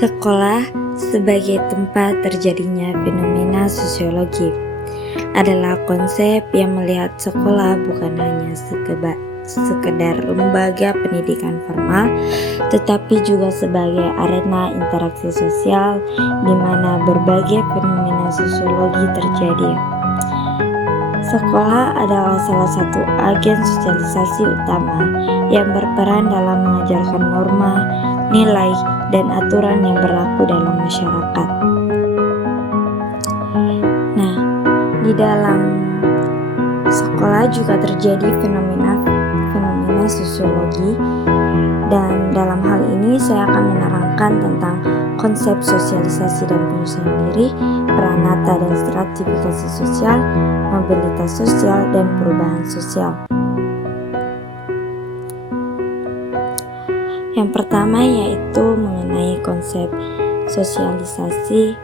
Sekolah sebagai tempat terjadinya fenomena sosiologi adalah konsep yang melihat sekolah bukan hanya sekedar lembaga pendidikan formal, tetapi juga sebagai arena interaksi sosial di mana berbagai fenomena sosiologi terjadi. Sekolah adalah salah satu agen sosialisasi utama yang berperan dalam mengajarkan norma, nilai, dan aturan yang berlaku dalam masyarakat. Nah, di dalam sekolah juga terjadi fenomena sosiologi, dan dalam hal ini saya akan menerangkan tentang konsep sosialisasi dan penyesuaian diri, peranata dan stratifikasi sosial, mobilitas sosial, dan perubahan sosial. Yang pertama yaitu mengenai konsep sosialisasi.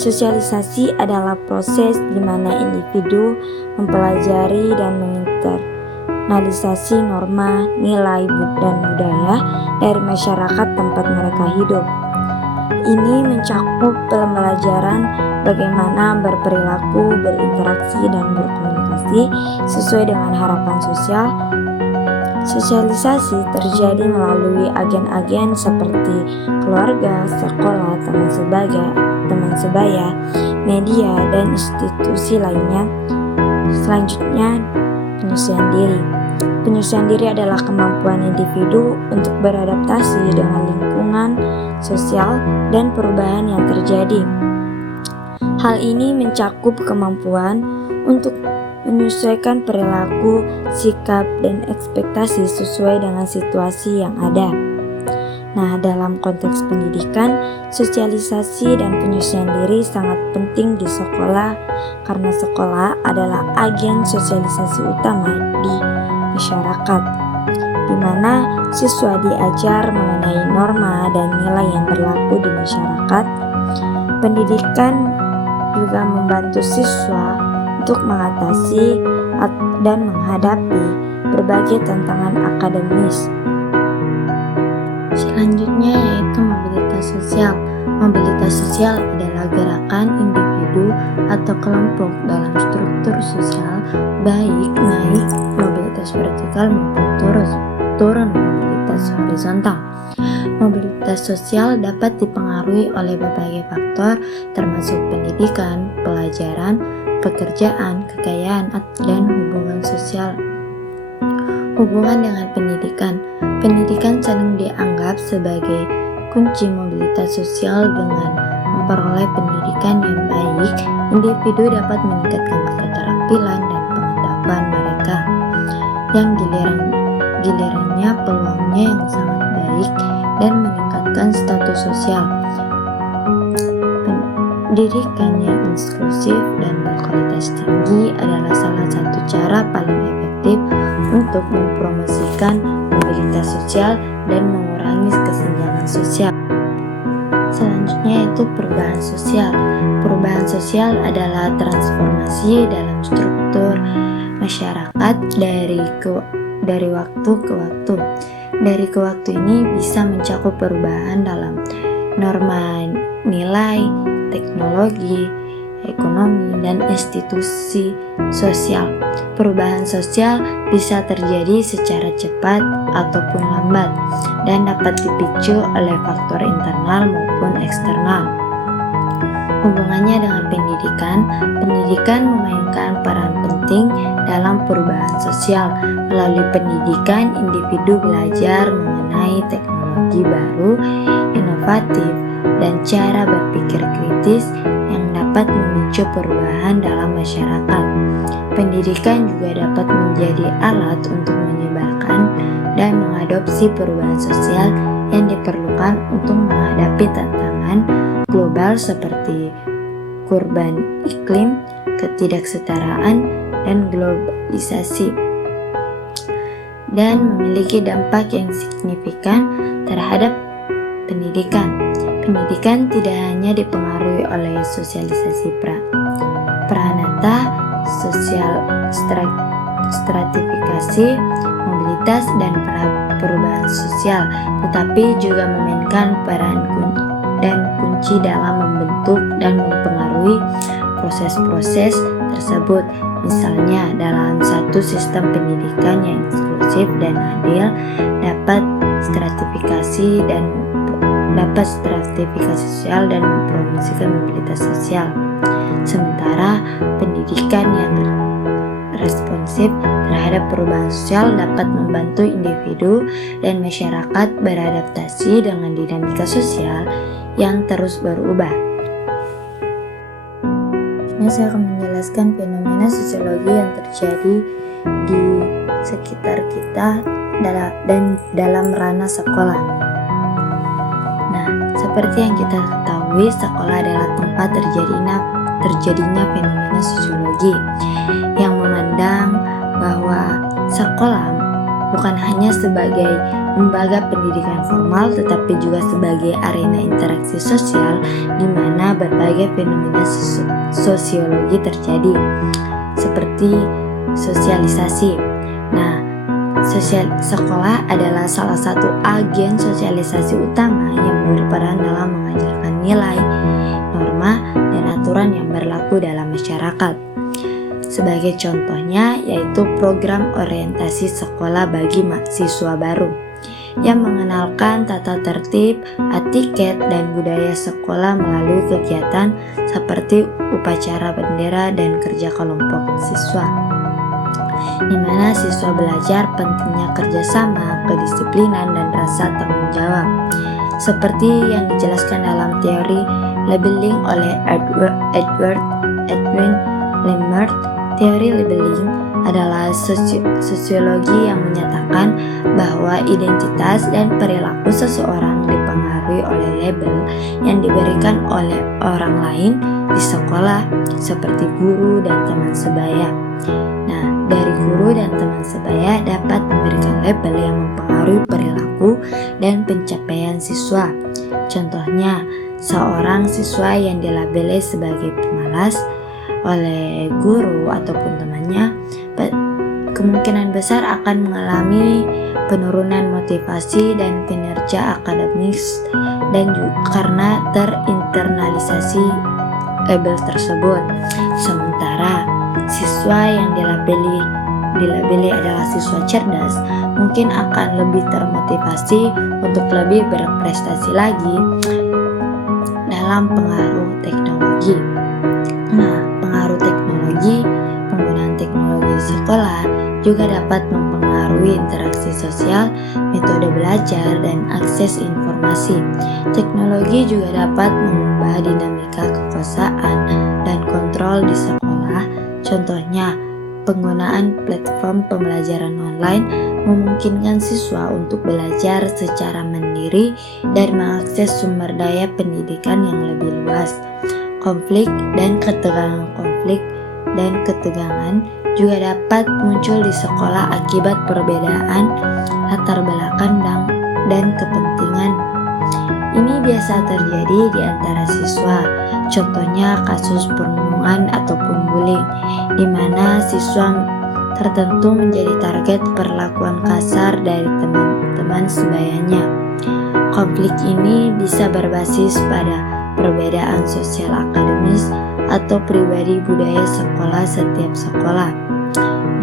Sosialisasi adalah proses di mana individu mempelajari dan menginternalisasi norma, nilai, dan budaya dari masyarakat tempat mereka hidup. Ini mencakup pembelajaran bagaimana berperilaku, berinteraksi, dan berkomunikasi sesuai dengan harapan sosial. Sosialisasi terjadi melalui agen-agen seperti keluarga, sekolah, teman sebaya, media, dan institusi lainnya. Selanjutnya, penyesuaian diri. Penyesuaian diri adalah kemampuan individu untuk beradaptasi dengan lingkungan sosial dan perubahan yang terjadi. Hal ini mencakup kemampuan untuk menyesuaikan perilaku, sikap, dan ekspektasi sesuai dengan situasi yang ada. Nah, dalam konteks pendidikan, sosialisasi dan penyesuaian diri sangat penting di sekolah karena sekolah adalah agen sosialisasi utama di masyarakat, di mana siswa diajar mengenai norma dan nilai yang berlaku di masyarakat. Pendidikan juga membantu siswa untuk mengatasi dan menghadapi berbagai tantangan akademis. Selanjutnya yaitu mobilitas sosial. Mobilitas sosial adalah gerakan individu atau kelompok dalam struktur sosial, baik naik mobilitas vertikal maupun turun mobilitas horizontal. Mobilitas sosial dapat dipengaruhi oleh berbagai faktor termasuk pendidikan, pelajaran, pekerjaan, kekayaan, dan hubungan sosial. Hubungan dengan pendidikan. Pendidikan sering dianggap sebagai kunci mobilitas sosial. Dengan memperoleh pendidikan yang baik, individu dapat meningkatkan keterampilan dan pengetahuan mereka, yang gilirannya peluangnya yang sangat baik dan meningkatkan status sosial. Pendidikan yang inklusif dan berkualitas tinggi adalah salah satu cara paling efektif untuk mempromosikan mobilitas sosial dan mengurangi kesenjangan sosial. Selanjutnya yaitu perubahan sosial. Perubahan sosial adalah transformasi dalam struktur masyarakat dari waktu ke waktu. Dari ke waktu ini bisa mencakup perubahan dalam norma, nilai, teknologi, ekonomi, dan institusi sosial. Perubahan sosial bisa terjadi secara cepat ataupun lambat dan dapat dipicu oleh faktor internal maupun eksternal. Hubungannya dengan pendidikan. Pendidikan memainkan peran penting dalam perubahan sosial. Melalui pendidikan, individu belajar mengenai teknologi baru, inovatif, dan cara berpikir kritis yang dapat memicu perubahan dalam masyarakat. Pendidikan juga dapat menjadi alat untuk menyebarkan dan mengadopsi perubahan sosial yang diperlukan untuk menghadapi tantangan global seperti perubahan iklim, ketidaksetaraan, dan globalisasi, dan memiliki dampak yang signifikan terhadap pendidikan. Pendidikan tidak hanya dipengaruhi oleh sosialisasi peranata, sosial stratifikasi, mobilitas, dan perubahan sosial, tetapi juga memainkan peran kunci dalam membentuk dan mempengaruhi proses-proses tersebut. Misalnya, dalam satu sistem pendidikan yang inklusif dan adil dapat stratifikasi sosial dan mempromosikan mobilitas sosial. Sementara pendidikan yang responsif terhadap perubahan sosial dapat membantu individu dan masyarakat beradaptasi dengan dinamika sosial yang terus berubah. Ini saya akan menjelaskan fenomena sosiologi yang terjadi di sekitar kita dan dalam ranah sekolah. Nah, seperti yang kita ketahui, sekolah adalah tempat terjadinya fenomena sosiologi yang memandang bahwa sekolah bukan hanya sebagai lembaga pendidikan formal, tetapi juga sebagai arena interaksi sosial di mana berbagai fenomena sosiologi terjadi, seperti sosialisasi. Nah, sekolah adalah salah satu agen sosialisasi utama yang berperan dalam mengajarkan nilai, norma, dan aturan yang berlaku dalam masyarakat. Sebagai contohnya yaitu program orientasi sekolah bagi mahasiswa baru yang mengenalkan tata tertib, etiket, dan budaya sekolah melalui kegiatan seperti upacara bendera dan kerja kelompok siswa, di mana siswa belajar pentingnya kerjasama, kedisiplinan, dan rasa tanggung jawab. Seperti yang dijelaskan dalam teori labeling oleh Edwin Lemert, teori labeling adalah sosiologi yang menyatakan bahwa identitas dan perilaku seseorang dipengaruhi oleh label yang diberikan oleh orang lain di sekolah, seperti guru dan teman sebaya. Nah, dari guru dan teman sebaya dapat memberikan label yang mempengaruhi perilaku dan pencapaian siswa. Contohnya, seorang siswa yang dilabeli sebagai pemalas oleh guru ataupun temannya kemungkinan besar akan mengalami penurunan motivasi dan kinerja akademis dan juga karena terinternalisasi label tersebut. Sementara siswa yang dilabeli adalah siswa cerdas mungkin akan lebih termotivasi untuk lebih berprestasi lagi dalam pengaruh teknologi. Nah, pengaruh teknologi, penggunaan teknologi di sekolah juga dapat mempengaruhi interaksi sosial, metode belajar, dan akses informasi. Teknologi juga dapat mengubah dinamika kekuasaan dan kontrol di sekolah. Contohnya, penggunaan platform pembelajaran online memungkinkan siswa untuk belajar secara mandiri dan mengakses sumber daya pendidikan yang lebih luas. Konflik dan ketegangan juga dapat muncul di sekolah akibat perbedaan latar belakang dan kepentingan. Ini biasa terjadi di antara siswa. Contohnya kasus perundungan ataupun bullying, di mana siswa tertentu menjadi target perlakuan kasar dari teman-teman sebayanya. Konflik ini bisa berbasis pada perbedaan sosial akademis atau pribadi budaya setiap sekolah.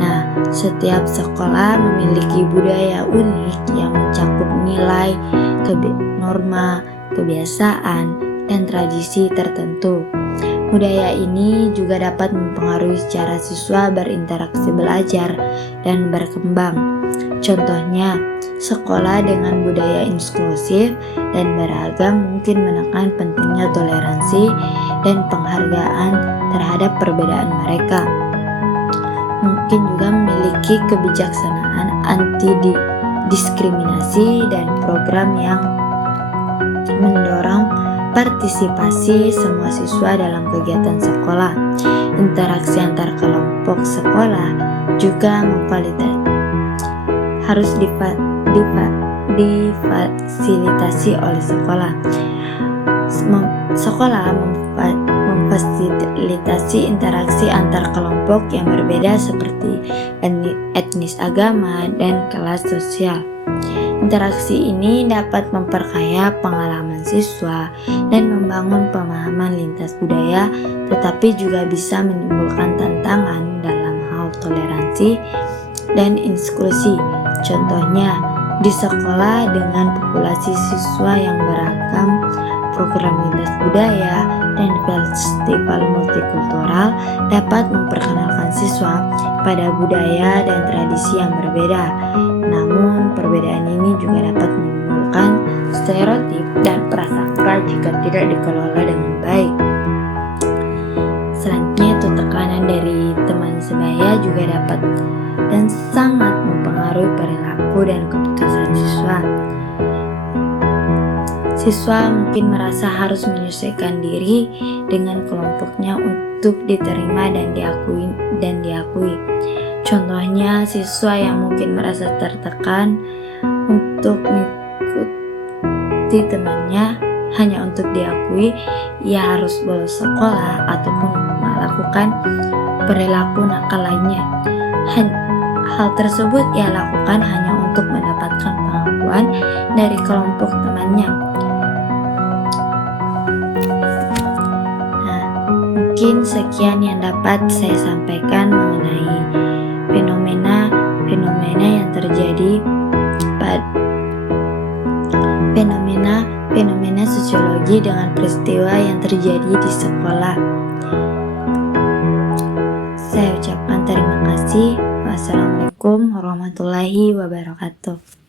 Nah, setiap sekolah memiliki budaya unik yang mencakup nilai, norma, kebiasaan, dan tradisi tertentu. Budaya ini juga dapat mempengaruhi cara siswa berinteraksi belajar dan berkembang. Contohnya, sekolah dengan budaya inklusif dan beragam mungkin menekan pentingnya toleransi dan penghargaan terhadap perbedaan mereka. Mungkin juga memiliki kebijaksanaan anti-diskriminasi dan program yang mendorong partisipasi semua siswa dalam kegiatan sekolah. Interaksi antar kelompok sekolah juga harus difasilitasi oleh sekolah. Sekolah memfasilitasi interaksi antar kelompok yang berbeda seperti etnis, agama, dan kelas sosial. Interaksi ini dapat memperkaya pengalaman siswa dan membangun pemahaman lintas budaya, tetapi juga bisa menimbulkan tantangan dalam hal toleransi dan inklusi. Contohnya, di sekolah dengan populasi siswa yang beragam, program lintas budaya dan festival multikultural dapat memperkenalkan siswa pada budaya dan tradisi yang berbeda. Namun, perbedaan ini juga dapat menimbulkan stereotip dan prasangka jika tidak dikelola dengan baik. Selanjutnya, itu tekanan dari teman sebaya juga dapat dan sangat mempengaruhi perilaku dan keputusan siswa. Siswa mungkin merasa harus menyesuaikan diri dengan kelompoknya untuk diterima dan diakui. Contohnya, siswa yang mungkin merasa tertekan untuk mengikuti temannya hanya untuk diakui, ia harus bolos sekolah ataupun melakukan perilaku nakal lainnya. Hal tersebut ia lakukan hanya untuk mendapatkan pengakuan dari kelompok temannya. Mungkin sekian yang dapat saya sampaikan mengenai fenomena yang terjadi pada fenomena sosiologi dengan peristiwa yang terjadi di sekolah. Saya ucapkan terima kasih. Wassalamualaikum warahmatullahi wabarakatuh.